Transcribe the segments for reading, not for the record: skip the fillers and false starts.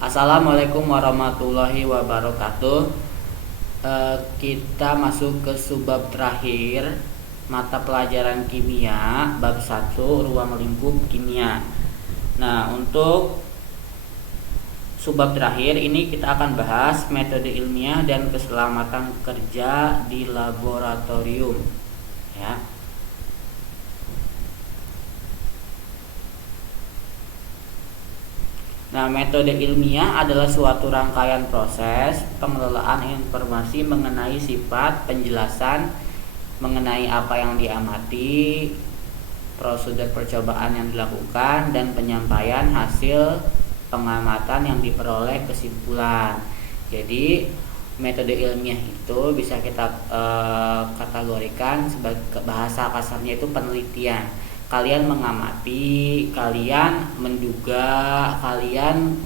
Assalamualaikum warahmatullahi wabarakatuh. Kita masuk ke subbab terakhir mata pelajaran kimia bab 1 ruang lingkup kimia. Nah, untuk subbab terakhir ini kita akan bahas metode ilmiah dan keselamatan kerja di laboratorium, ya. Nah, metode ilmiah adalah suatu rangkaian proses pengelolaan informasi mengenai sifat, penjelasan mengenai apa yang diamati, prosedur percobaan yang dilakukan, dan penyampaian hasil pengamatan yang diperoleh kesimpulan. Jadi, metode ilmiah itu bisa kita kategorikan sebagai bahasa kasarnya itu penelitian. Kalian mengamati, kalian menduga, kalian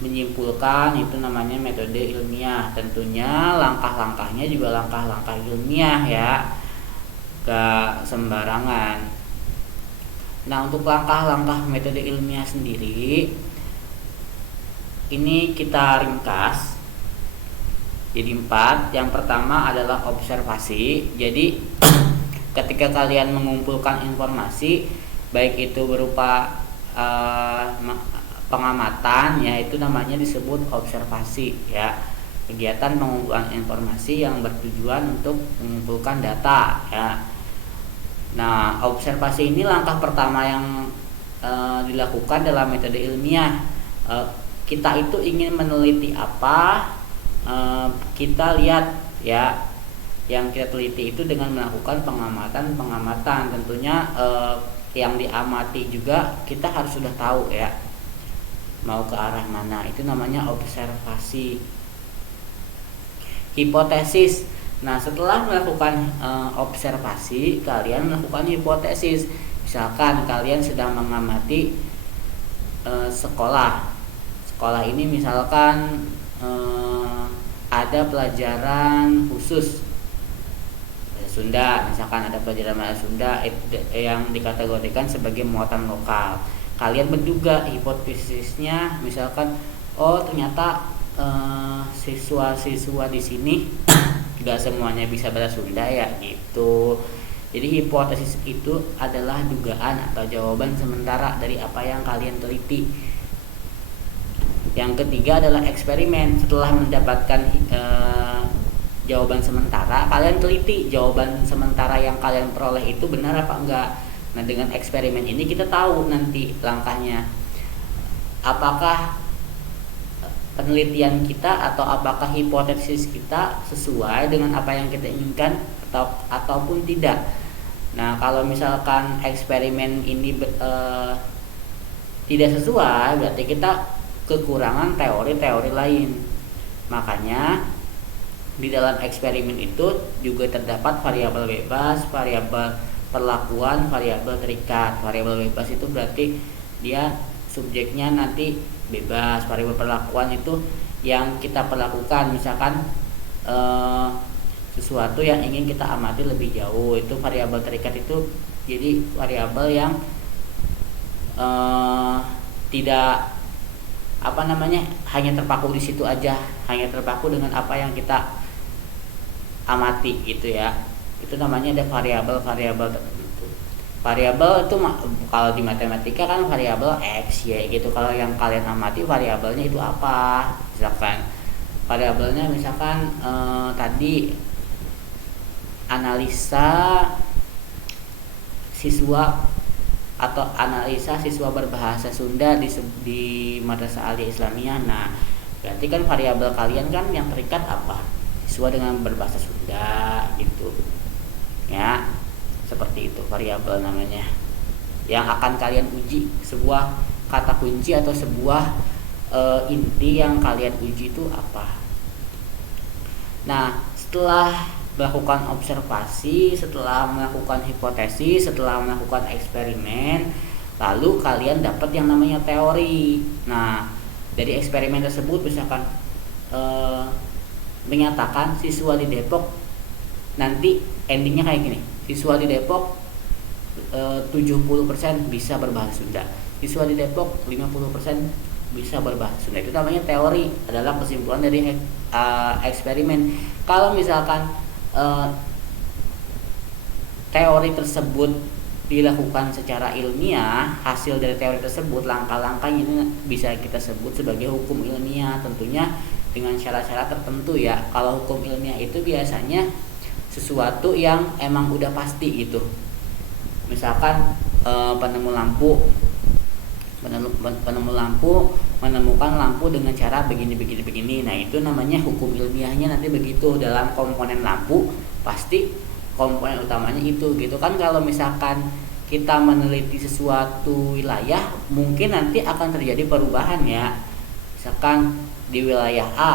menyimpulkan, itu namanya metode ilmiah. Tentunya langkah-langkahnya juga langkah-langkah ilmiah, ya, gak sembarangan. Nah, untuk langkah-langkah metode ilmiah sendiri ini kita ringkas jadi 4. Yang pertama adalah observasi. Jadi ketika kalian mengumpulkan informasi, baik itu berupa pengamatan, ya, itu namanya disebut observasi, ya. Kegiatan pengumpulan informasi yang bertujuan untuk mengumpulkan data, ya. Nah, observasi ini langkah pertama yang dilakukan dalam metode ilmiah. Kita itu ingin meneliti apa, kita lihat, ya. Yang kita teliti itu dengan melakukan pengamatan. Tentunya yang diamati juga kita harus sudah tahu, ya, mau ke arah mana. Itu namanya observasi. Hipotesis. Nah, setelah melakukan observasi, kalian melakukan hipotesis. Misalkan kalian sedang mengamati sekolah ini, misalkan ada pelajaran khusus Sunda, misalkan ada pelajaran bahasa Sunda yang dikategorikan sebagai muatan lokal. Kalian menduga, hipotesisnya misalkan, oh ternyata siswa-siswa di sini gak semuanya bisa bahasa Sunda, ya, gitu. Jadi hipotesis itu adalah dugaan atau jawaban sementara dari apa yang kalian teliti. Yang ketiga adalah eksperimen. Setelah mendapatkan jawaban sementara, kalian teliti jawaban sementara yang kalian peroleh itu benar apa enggak. Nah, dengan eksperimen ini kita tahu nanti langkahnya, apakah penelitian kita atau apakah hipotesis kita sesuai dengan apa yang kita inginkan ataupun tidak. Nah, kalau misalkan eksperimen ini tidak sesuai, berarti kita kekurangan teori-teori lain. Makanya di dalam eksperimen itu juga terdapat variabel bebas, variabel perlakuan, variabel terikat. Variabel bebas itu berarti dia subjeknya nanti bebas. Variabel perlakuan itu yang kita perlakukan, misalkan sesuatu yang ingin kita amati lebih jauh. Itu variabel terikat itu jadi variabel yang tidak hanya terpaku di situ aja, hanya terpaku dengan apa yang kita amati, gitu, ya. Itu namanya ada variabel tertentu. Variabel itu kalau di matematika kan variabel x, y, gitu. Kalau yang kalian amati variabelnya itu apa? Misalkan variabelnya tadi analisa siswa atau analisa siswa berbahasa Sunda di Madrasah Aliyah Islamiyah. Nah, berarti kan variabel kalian kan yang terikat apa? Siswa dengan berbahasa Sunda, gitu, ya. Seperti itu variabel namanya. Yang akan kalian uji, sebuah kata kunci atau sebuah inti yang kalian uji itu apa. Nah, setelah melakukan observasi, setelah melakukan hipotesis, setelah melakukan eksperimen, lalu kalian dapat yang namanya teori. Nah, dari eksperimen tersebut misalkan menyatakan siswa di Depok nanti endingnya kayak gini, siswa di Depok 70% bisa berbahasa Sunda, siswa di Depok 50% bisa berbahasa Sunda. Itu namanya teori, adalah kesimpulan dari eksperimen. Kalau misalkan teori tersebut dilakukan secara ilmiah, hasil dari teori tersebut, langkah-langkah ini bisa kita sebut sebagai hukum ilmiah, tentunya dengan syarat-syarat tertentu ya. Kalau hukum ilmiah itu biasanya sesuatu yang emang udah pasti gitu. Misalkan penemu lampu menemukan lampu dengan cara begini. Nah, itu namanya hukum ilmiahnya nanti begitu. Dalam komponen lampu pasti komponen utamanya itu gitu kan. Kalau misalkan kita meneliti sesuatu wilayah, mungkin nanti akan terjadi perubahan ya. Misalkan di wilayah A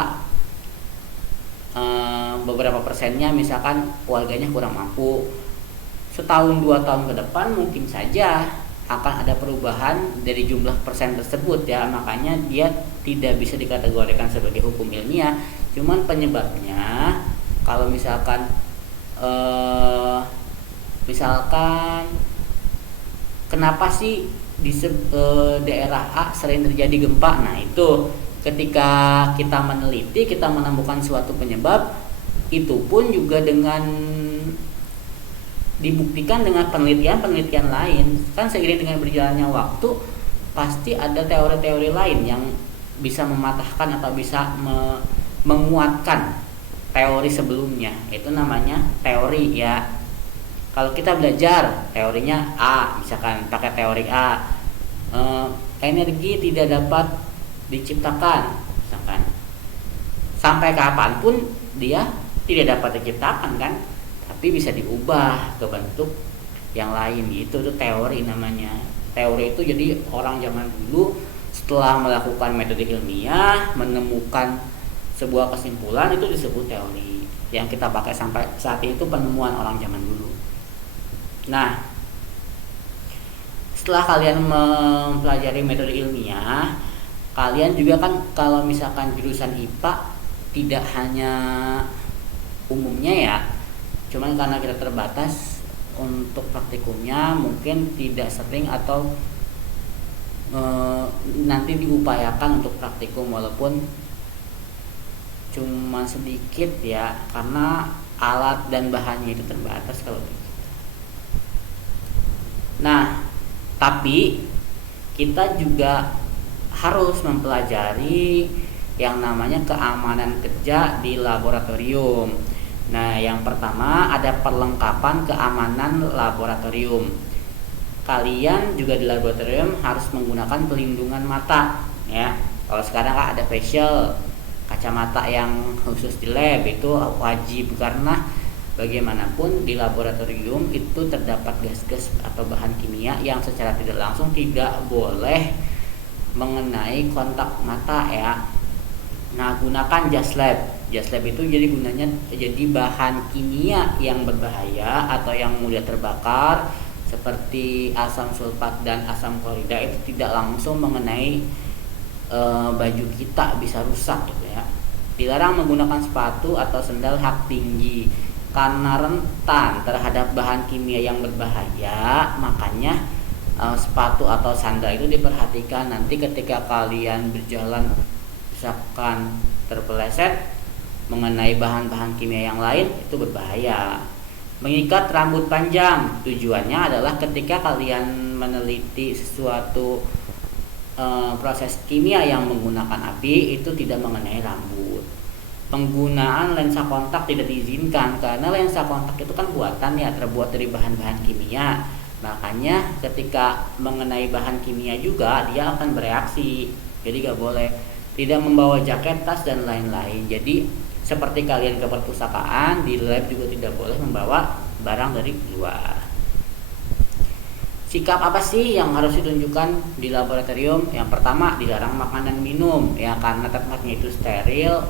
beberapa persennya misalkan warganya kurang mampu, setahun 2 tahun ke depan mungkin saja akan ada perubahan dari jumlah persen tersebut ya. Makanya dia tidak bisa dikategorikan sebagai hukum ilmiah. Cuman penyebabnya kalau misalkan kenapa sih di daerah A sering terjadi gempa? Nah, itu ketika kita meneliti, kita menemukan suatu penyebab, itu pun juga dengan dibuktikan dengan penelitian lain. Kan seiring dengan berjalannya waktu pasti ada teori-teori lain yang bisa mematahkan atau bisa menguatkan teori sebelumnya. Itu namanya teori ya. Kalau kita belajar teorinya A, misalkan pakai teori A, energi tidak dapat diciptakan, misalkan sampai kapanpun dia tidak dapat diciptakan kan, tapi bisa diubah ke bentuk yang lain. Itu tuh teori namanya. Teori itu jadi orang zaman dulu setelah melakukan metode ilmiah menemukan sebuah kesimpulan, itu disebut teori. Yang kita pakai sampai saat itu penemuan orang zaman dulu. Nah, setelah kalian mempelajari metode ilmiah, kalian juga kan kalau misalkan jurusan IPA tidak hanya umumnya ya, cuman karena kita terbatas untuk praktikumnya, mungkin tidak sering atau nanti diupayakan untuk praktikum walaupun cuma sedikit ya, karena alat dan bahannya itu terbatas kalau begitu. Nah, tapi kita juga harus mempelajari yang namanya keamanan kerja di laboratorium. Nah, yang pertama ada perlengkapan keamanan laboratorium. Kalian juga di laboratorium harus menggunakan pelindungan mata ya. Kalau sekarang ada facial, kacamata yang khusus di lab itu wajib, karena bagaimanapun di laboratorium itu terdapat gas-gas atau bahan kimia yang secara tidak langsung tidak boleh mengenai kontak mata ya. Nah, gunakan jas lab. Jas lab itu jadi gunanya jadi bahan kimia yang berbahaya atau yang mudah terbakar seperti asam sulfat dan asam klorida itu tidak langsung mengenai baju kita, bisa rusak gitu ya. Dilarang menggunakan sepatu atau sendal hak tinggi karena rentan terhadap bahan kimia yang berbahaya. Makanya sepatu atau sandal itu diperhatikan. Nanti ketika kalian berjalan misalkan terpeleset mengenai bahan-bahan kimia yang lain, itu berbahaya. Mengikat rambut panjang, tujuannya adalah ketika kalian meneliti sesuatu proses kimia yang menggunakan api, itu tidak mengenai rambut. Penggunaan lensa kontak tidak diizinkan karena lensa kontak itu kan buatan ya, terbuat dari bahan-bahan kimia. Makanya ketika mengenai bahan kimia juga dia akan bereaksi. Jadi gak boleh. Tidak membawa jaket, tas dan lain-lain. Jadi seperti kalian ke perpustakaan, di lab juga tidak boleh membawa barang dari luar. Sikap apa sih yang harus ditunjukkan di laboratorium? Yang pertama, dilarang makanan minum ya, karena tempatnya itu steril,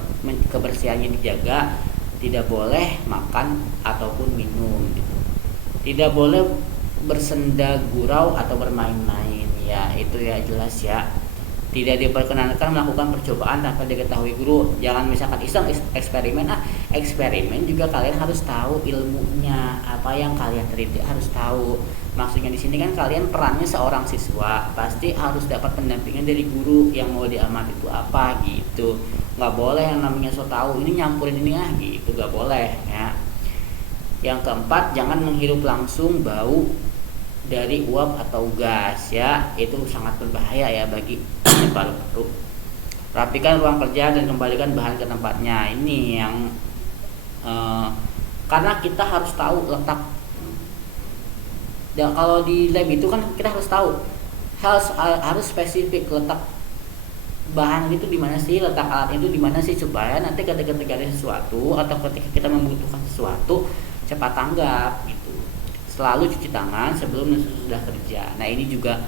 kebersihannya dijaga, tidak boleh makan ataupun minum gitu. Tidak boleh bersenda gurau atau bermain-main ya, itu ya jelas ya. Tidak diperkenankan melakukan percobaan tanpa diketahui guru. Jangan misalkan iseng eksperimen. Eksperimen juga kalian harus tahu ilmunya, apa yang kalian teliti harus tahu. Maksudnya di sini kan kalian perannya seorang siswa, pasti harus dapat pendampingan dari guru yang mau diamati itu apa gitu. Nggak boleh yang namanya so tahu ini nyampurin ini gitu, nggak boleh ya. Yang keempat, jangan menghirup langsung bau dari uap atau gas ya, itu sangat berbahaya ya bagi paru-paru. Rapikan ruang kerja dan kembalikan bahan ke tempatnya. Ini yang karena kita harus tahu letak. Dan kalau di lab itu kan kita harus tahu, harus spesifik letak bahan itu di mana sih, letak alat itu di mana sih, supaya nanti ketika terjadi sesuatu atau ketika kita membutuhkan sesuatu cepat tanggap gitu. Selalu cuci tangan sebelum dan sesudah kerja. Nah ini juga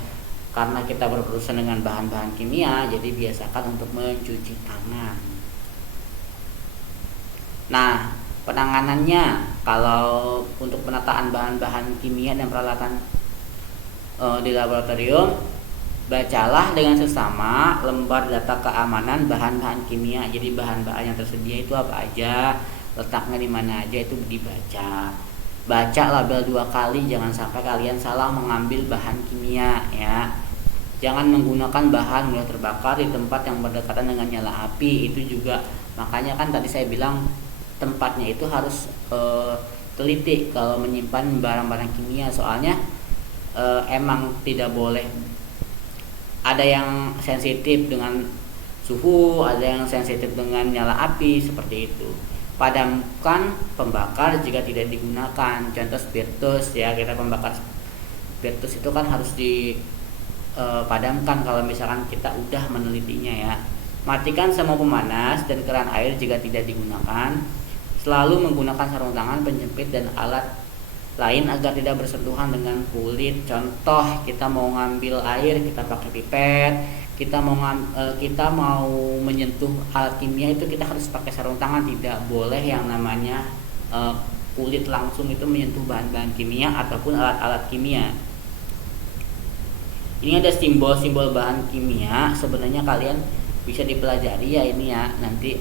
karena kita berurusan dengan bahan-bahan kimia, jadi biasakan untuk mencuci tangan. Nah penanganannya, kalau untuk penataan bahan-bahan kimia dan peralatan di laboratorium, bacalah dengan sesama lembar data keamanan bahan-bahan kimia. Jadi bahan-bahan yang tersedia itu apa aja, letaknya di mana aja, itu dibaca. Baca label 2 kali, jangan sampai kalian salah mengambil bahan kimia ya. Jangan menggunakan bahan mudah terbakar di tempat yang berdekatan dengan nyala api. Itu juga makanya kan tadi saya bilang tempatnya itu harus teliti kalau menyimpan barang-barang kimia. Soalnya emang tidak boleh, ada yang sensitif dengan suhu, ada yang sensitif dengan nyala api, seperti itu. Padamkan pembakar jika tidak digunakan. Contoh spiritus ya, kita pembakar spiritus itu kan harus dipadamkan kalau misalkan kita udah menelitinya ya. Matikan semua pemanas dan keran air jika tidak digunakan. Selalu menggunakan sarung tangan, penjepit dan alat lain agar tidak bersentuhan dengan kulit. Contoh kita mau ngambil air, kita pakai pipet. Kita mau menyentuh alat kimia itu kita harus pakai sarung tangan, tidak boleh yang namanya kulit langsung itu menyentuh bahan-bahan kimia ataupun alat-alat kimia. Ini ada simbol-simbol bahan kimia, sebenarnya kalian bisa dipelajari ya ini ya, nanti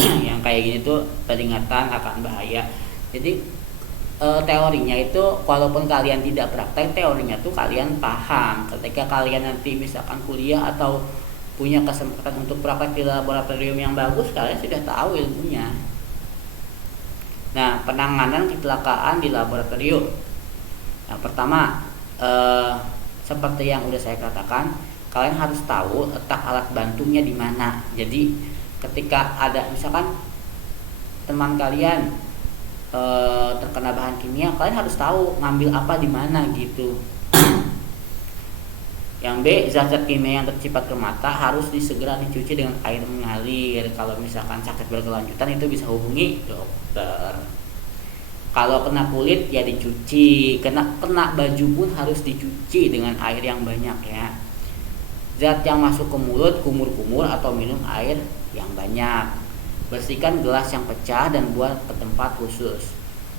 yang kayak gini tuh peringatan akan bahaya. Jadi teorinya itu walaupun kalian tidak praktek, teorinya tuh kalian paham. Ketika kalian nanti misalkan kuliah atau punya kesempatan untuk praktek di laboratorium yang bagus, kalian sudah tahu ilmunya. Nah penanganan kecelakaan di laboratorium, nah pertama seperti yang udah saya katakan, kalian harus tahu letak alat bantunya di mana. Jadi ketika ada misalkan teman kalian terkena bahan kimia, kalian harus tahu ngambil apa di mana gitu. Yang B, zat-zat kimia yang tercipat ke mata harus segera dicuci dengan air mengalir. Kalau misalkan sakit berkelanjutan itu bisa hubungi dokter. Kalau kena kulit ya dicuci, kena baju pun harus dicuci dengan air yang banyak ya. Zat yang masuk ke mulut, kumur-kumur atau minum air yang banyak. Bersihkan gelas yang pecah dan buang ke tempat khusus.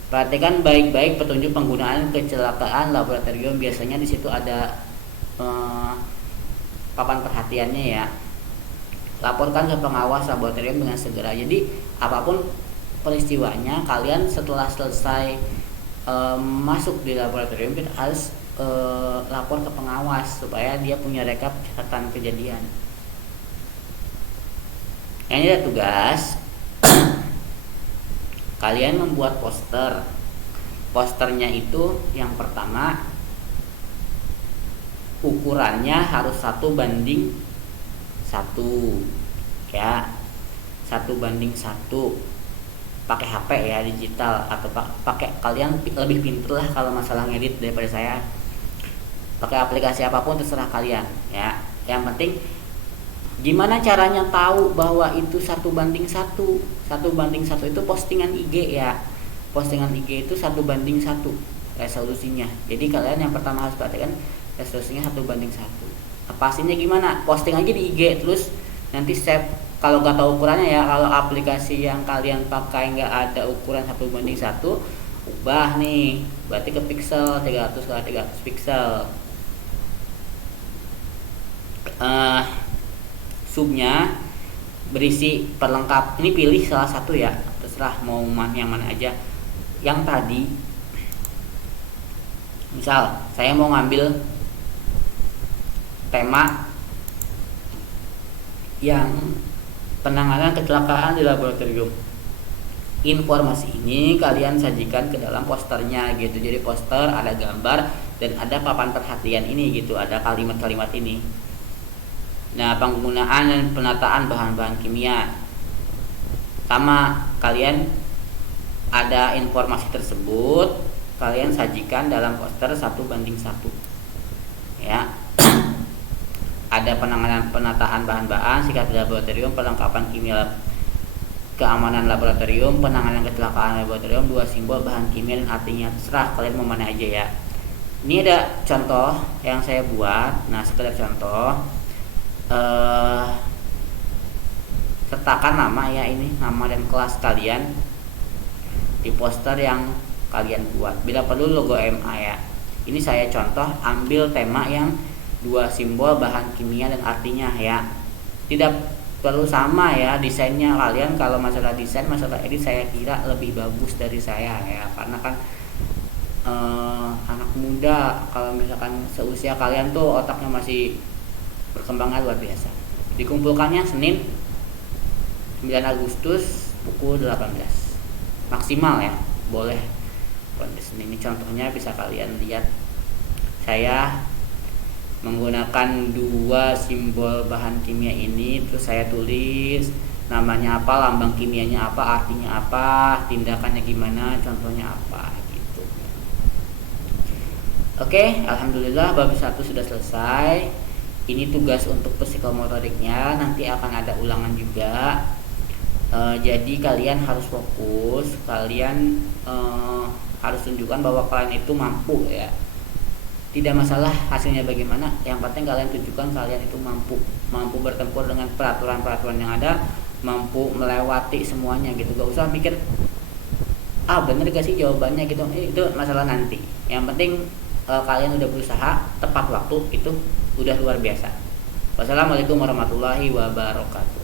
Perhatikan baik-baik petunjuk penggunaan kecelakaan laboratorium. Biasanya di situ ada papan perhatiannya ya. Laporkan ke pengawas laboratorium dengan segera. Jadi apapun peristiwanya, kalian setelah selesai masuk di laboratorium, kita harus lapor ke pengawas supaya dia punya rekap catatan kejadian. Yang ini ada tugas. Kalian membuat poster. Posternya itu yang pertama ukurannya harus 1:1 ya, 1:1. Pakai HP ya, digital, atau pakai, kalian lebih pinter lah kalau masalah ngedit daripada saya. Pakai aplikasi apapun terserah kalian ya. Yang penting gimana caranya tahu bahwa itu 1:1? 1:1 itu postingan IG ya. Postingan IG itu 1:1 resolusinya. Jadi kalian yang pertama harus perhatikan resolusinya 1:1. Pastinya gimana? Posting aja di IG, terus nanti save. Kalau nggak tahu ukurannya ya, kalau aplikasi yang kalian pakai nggak ada ukuran 1:1, ubah nih, berarti ke pixel 300x300 pixel. Subnya berisi perlengkap. Ini pilih salah satu ya, terserah mau yang mana aja. Yang tadi Misal saya mau ngambil tema yang penanganan kecelakaan di laboratorium. Informasi ini kalian sajikan ke dalam posternya gitu. Jadi poster ada gambar dan ada papan perhatian ini gitu, ada kalimat-kalimat ini. Nah, penggunaan dan penataan bahan-bahan kimia sama, kalian ada informasi tersebut kalian sajikan dalam poster 1:1 ya. Ada penanganan penataan bahan-bahan, sikap laboratorium, perlengkapan kimia, keamanan laboratorium, penanganan kecelakaan laboratorium, 2 simbol bahan kimia dan artinya. Terserah kalian mau mana aja ya. Ini ada contoh yang saya buat. Nah, sekedar contoh, sertakan nama ya, ini nama dan kelas kalian di poster yang kalian buat. Bila perlu logo MA ya. Ini saya contoh ambil tema yang 2 simbol bahan kimia dan artinya ya. Tidak perlu sama ya desainnya kalian. Kalau masalah desain, masalah edit saya kira lebih bagus dari saya ya, karena kan anak muda kalau misalkan seusia kalian tuh otaknya masih perkembangan luar biasa. Dikumpulkannya Senin 9 Agustus pukul 18 maksimal ya, boleh Senin. Ini contohnya bisa kalian lihat. Saya menggunakan 2 simbol bahan kimia ini, terus saya tulis namanya apa, lambang kimianya apa, artinya apa, tindakannya gimana, contohnya apa gitu. Oke, alhamdulillah bab 1 sudah selesai. Ini tugas untuk psikomotoriknya, nanti akan ada ulangan juga. Jadi kalian harus fokus, kalian harus tunjukkan bahwa kalian itu mampu ya. Tidak masalah hasilnya bagaimana, yang penting kalian tunjukkan kalian itu mampu bertempur dengan peraturan-peraturan yang ada, mampu melewati semuanya gitu. Gak usah mikir bener gak sih jawabannya gitu, itu masalah nanti. Yang penting kalian udah berusaha tepat waktu, itu udah luar biasa. Wassalamualaikum warahmatullahi wabarakatuh.